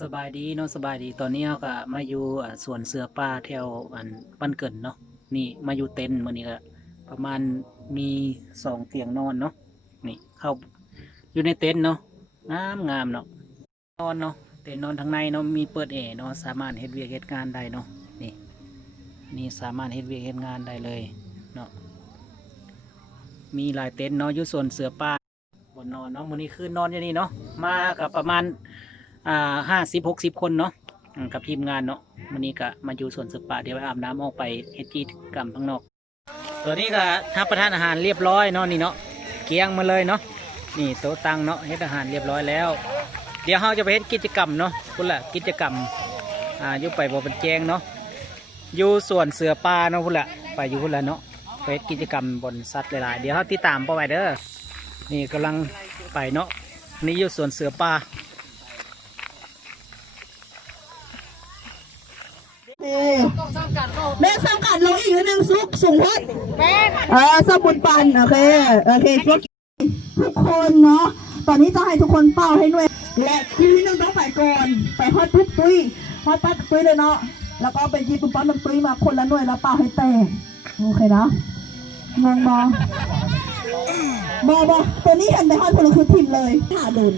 สบายดีเนาะสบายดีตอนนี้เราก็มาอยู่อ่าสวนเสือป่าแถวอันบ้านเกินเนาะนี่มาอยู่เต็นท์มื้อนี้ก็ประมาณมีสองเตียงนอนเนาะนี่เข้าอยู่ในเต็นท์เนาะงามงามเนาะนอนเนาะเต็นท์นอนทางในเนาะมีเปิดแอร์เนาะสามารถเฮ็ดเวียกเฮ็ดงานได้เนาะนี่นี่สามารถเฮ็ดเวียกเฮ็ดงานได้เลยเนาะมีหลายเต็นท์เนาะอยู่ส่วนเสือป่าบนนอนเนาะมื้อนี้คืนนอนอยู่นี่เนาะมากับประมาณ อ่าห้าสิบหกสิบคนเนาะกับทีมงานเนาะวันนี้ก็มาอยู่สวนสปาเดี๋ยวไปอาบน้ำออกไปเฮ็ดกิจกรรมข้างนอก ตัวนี้ก็ทับประทานอาหารเรียบร้อยเนาะนี่เนาะเกียงมาเลยเนาะนี่โต๊ะตังเนาะเฮ็ดอาหารเรียบร้อยแล้ว เดี๋ยวเราจะไปเฮ็ดกิจกรรมเนาะคุณละกิจกรรมอ่าอยู่ไปบ่เป็นแจงเนาะอยู่สวนเสือป่าเนาะคุณละไปอยู่คุณละเนาะไปเฮ็ดกิจกรรมบนสัตว์หลายๆเดี๋ยวเราติดตามไปเด้อนี่กำลังไปเนาะนี่อยู่สวนเสือป่า แม่สังกัดเราอีกนิดนึงซุกสูงวัดเออสมุนปัน โอเค โอเคทุกทุกคนเนาะ ตอนนี้จะให้ทุกคนเป่าให้หน่วย และคืนนึงต้องไปก่อน ไปฮอดปุ๊บตุ้ยฮอดปั๊บตุ้ยเลยเนาะ แล้วก็ไปยีปุ๊บปั๊บมันตุ้ยมาคนละหน่วยแล้วเป่าให้แตก โอเคนะงงบอบอบอตัวนี้เห็นไปฮอดคนละคือทีมเลยหาเดิน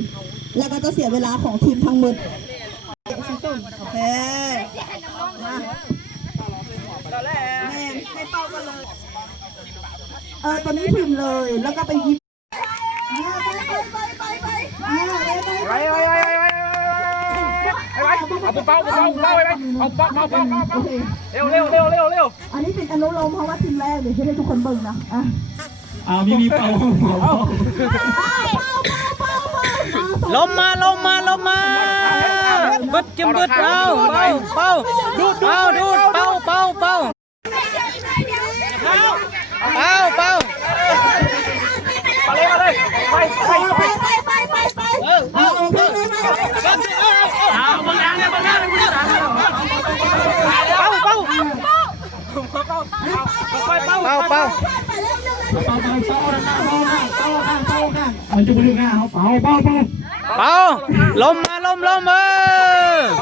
แล้วก็จะเสียเวลาของทีมทั้งหมด โอเคมาแม่ให้เป้ากันเลย เออตอนนี้พิมพ์เลย แล้วก็ไปยิบอ่าไปไปไปไปไปอ่าไปไปไปไปไปไปไปไปไปเอาปุ๊บเป้าปุ๊บเป้าปุ๊บเป้าไปไปเอาเป้าเป้าเป้าเป้าโอเป้าเคเร็วเร็วเร็วเร็วเร็วอันนี้เป็นอนุโลมเพราะว่าทีมแรกเดี๋ยวให้ทุกคนเบิ่งนะอะอ่ามีมีเป่าหัวเป้าเป้าเป้าเป้าเป้าเป้าลมมาลมมาลมมา บึดจิมบึดเป้าเป้าเป้าดูดเป้าดูดเป้าเป้าเป้าเป้าเป้ามาเลยมาเลยไปไปไปไปไปไปไปเอาโอเคไหมไหมเอาบางอย่างเนี่ยบางอย่างเนี่ยเป้าเป้าไปเป้าเป้าเป้าไปเร็วเร็วเร็วเป่าเป่าเป่าเป่าเป่าข้างเป่าข้างมันจะไปดึงหน้าเขาเป่าเป่าเป่าเป้าลมมาลมลมเอ อ